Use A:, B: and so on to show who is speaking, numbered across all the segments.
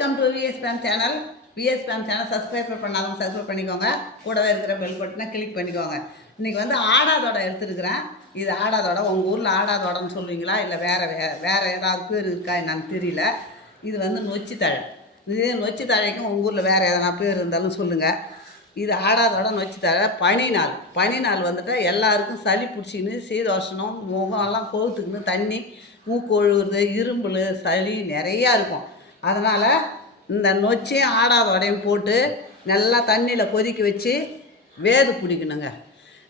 A: Welcome to VS fame channel VS fame channel subscribe பண்ணாதவங்க subscribe பண்ணிக்கோங்க. கூடவே இருக்கிற பெல் பட்டனை கிளிக் பண்ணிக்கோங்க. இன்றைக்கி வந்து ஆடாதோட எடுத்துருக்கிறேன். இது ஆடாதோட உங்கள் ஊரில் ஆடாதோடன்னு சொல்லுவீங்களா இல்லை வேறு வே வேறு ஏதாவது பேர் இருக்கா என்னன்னு தெரியல. இது வந்து நொச்சி தழை. இது நொச்சி தழைக்கும் உங்கள் ஊரில் வேறு எதனா பேர் இருந்தாலும் சொல்லுங்கள் இது ஆடாதோட நொச்சி தழை. பனி நாள். பனி நாள் வந்துட்டு எல்லாருக்கும் சளி பிடிச்சின்னு முகம் எல்லாம் கோவத்துக்குன்னு தண்ணி மூக்கொழுவுறது ஒழுகுறது இரும்பல் சளி நிறையா இருக்கும். அதனால் இந்த நொச்சியும் ஆடாத உடையும் போட்டு நல்லா தண்ணியில் கொதிக்க வச்சு வேது பிடிக்கணுங்க.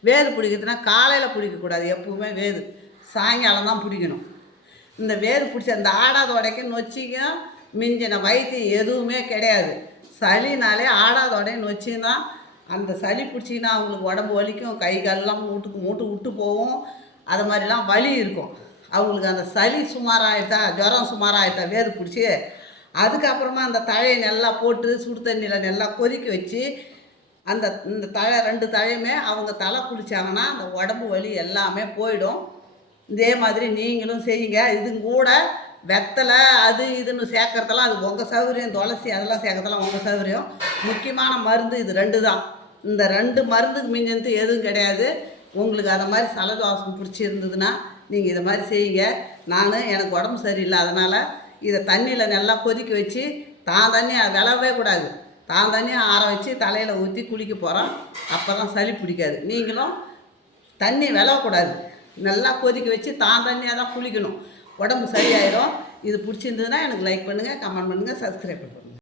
A: வேது பிடிக்கிறதுனா காலையில் பிடிக்கக்கூடாது எப்பவுமே வேது. சாயங்காலம் தான் பிடிக்கணும். இந்த வேறு பிடிச்ச அந்த ஆடாத உடைக்கும் நொச்சிக்கும் மிஞ்சின வைத்தியம் எதுவுமே கிடையாது. சளினாலே ஆடாத உடையும் நொச்சியும் தான். அந்த சளி பிடிச்சிங்கன்னா அவங்களுக்கு உடம்பு வலிக்கும் கை காலெல்லாம் மூட்டுக்கு மூட்டு விட்டு போகும். அது மாதிரிலாம் வலி இருக்கும். அவங்களுக்கு அந்த சளி சுமாராகிட்டா ஜுரம் சுமாராகிட்டா வேறு பிடிச்சி அதுக்கப்புறமா அந்த தழையை நல்லா போட்டு சுடு தண்ணியில் நல்லா கொதிக்க வச்சு அந்த இந்த தழை ரெண்டு தழையுமே அவங்க தலை குளித்தாங்கன்னா அந்த உடம்பு வலி எல்லாமே போயிடும். இதே மாதிரி நீங்களும் செய்யுங்க. இது கூட வெத்தலை அது இதுன்னு சேர்க்குறதெல்லாம் அது உங்கள் சௌகரியம் துளசி அதெல்லாம் சேர்க்கறதெல்லாம் உங்கள் சௌகரியம். முக்கியமான மருந்து இது ரெண்டு தான். இந்த ரெண்டு மருந்துக்கு மிஞ்சந்து எதுவும் கிடையாது. உங்களுக்கு அதை மாதிரி சலதோஷம் பிடிச்சிருந்ததுன்னா நீங்கள் இதை மாதிரி செய்யுங்க. நான் எனக்கு உடம்பு சரியில்லை அதனால் இதை தண்ணியில் நல்லா கொதிக்க வச்சு தான் தண்ணி விளவே கூடாது. தான் தண்ணியை ஆற வச்சு தலையில் ஊற்றி குளிக்க போகிறோம் அப்போ தான் சளி பிடிக்காது. நீங்களும் தண்ணி விளவக்கூடாது நல்லா கொதிக்க வச்சு தான் தண்ணியாக தான் குளிக்கணும். உடம்பு சரியாயிடும் இது பிடிச்சிருந்ததுன்னா எனக்கு லைக் பண்ணுங்கள் கமெண்ட் பண்ணுங்கள் சப்ஸ்கிரைப் பண்ணுங்கள்